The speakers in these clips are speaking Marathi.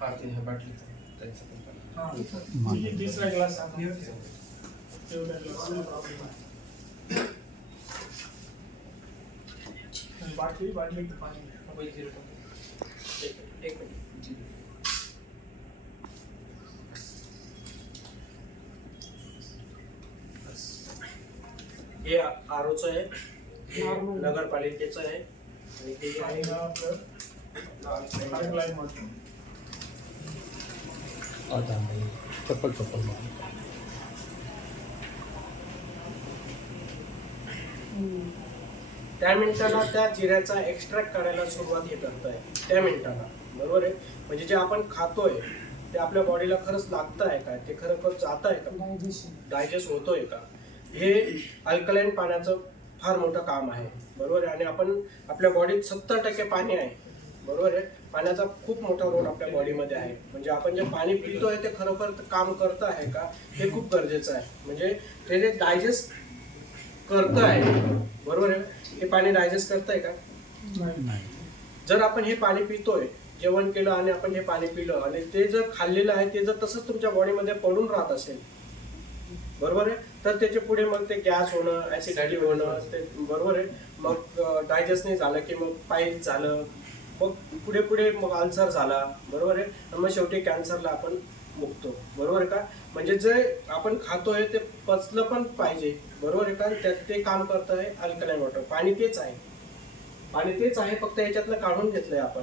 हा ते ह्या बाटलीचं त्यांचं पण करा. हा ठीक आहे, तिसरा ग्लास आपण तेवढा ग्लास बाटली बाटली पाणी मोबाईल झिरो टाका. एक मिनिट. हे आरोचं आहे, हे नगरपालिकेचं आहे आणि ते जे आहे आपलं लाईन वाटतं. चप्पल चप्पल त्या मिनिटाला त्या जिऱ्याचा एक्स्ट्रॅक्ट करायला सुरुवात हे करत आहे त्या मिनिटाला, बरोबर आहे. म्हणजे जे आपण खातोय ते आपल्या बॉडीला खरंच लागतं आहे का, ते खरं जात आहे का, डायजेस्ट होतोय का, हे अल्कलाईन पाण्याचं फार मोठं काम आहे, बरोबर आहे. आणि आपण आपल्या बॉडीत 70% पाणी आहे, बरोबर आहे. पाण्याचा खूप मोठा रोल आपल्या बॉडीमध्ये आहे. म्हणजे आपण जे पाणी पितोय ते खरोखर काम करतं आहे का हे खूप गरजेचं आहे. म्हणजे ते जे डायजेस्ट करतं आहे, बरोबर आहे, हे पाणी डायजेस्ट करत आहे का. जर आपण हे पाणी पितोय, जेवण केलं आणि आपण हे पाणी पिलं आणि ते जर खाल्लेलं आहे ते जर तसंच तुमच्या बॉडीमध्ये पडून राहत असेल, बरोबर आहे, तर त्याचे पुढे मग ते गॅस होणं, ऍसिडिटी होणं, ते बरोबर आहे. मग डायजेस्ट नाही झालं की मग पाईल्स झालं, मग पुढे पुढे मग अल्सर झाला, बरोबर आहे. आणि मग शेवटी कॅन्सरला आपण मुकतो, बरोबर आहे का. म्हणजे जे आपण खातोय ते पचलं पण पाहिजे, बरोबर आहे का. त्यात ते काम करत आहे अल्कलाईन वॉटर. पाणी तेच आहे, पाणी तेच आहे, फक्त याच्यातलं काढून घेतलंय आपण,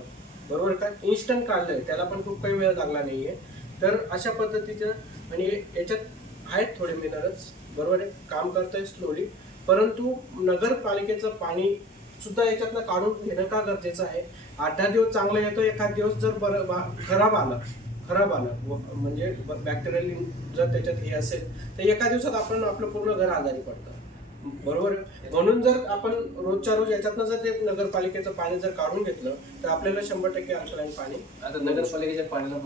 बरोबर का. इन्स्टंट काढलंय, त्याला पण खूप काही वेळ लागला नाहीये. तर अशा पद्धतीचं आणि याच्यात आहेत थोडे मिनरल्स, बरोबर आहे, काम करतंय स्लोली. परंतु नगरपालिकेचं पाणी सुद्धा याच्यातलं काढून घेणं का गरजेचं आहे. 8-10 दिवस चांगलं येतं, एखाद दिवस जर खराब आलं म्हणजे बॅक्टेरियल जर त्याच्यात हे असेल तर एका दिवसात आपण आपलं पूर्ण घर आजारी पडतं, बरोबर. म्हणून जर आपण रोजच्या रोज याच्यातनं जर ते नगरपालिकेचं पाणी जर काढून घेतलं तर आपल्याला 100% अल्कलाईन पाणी आता नगरपालिकेच्या पाण्याला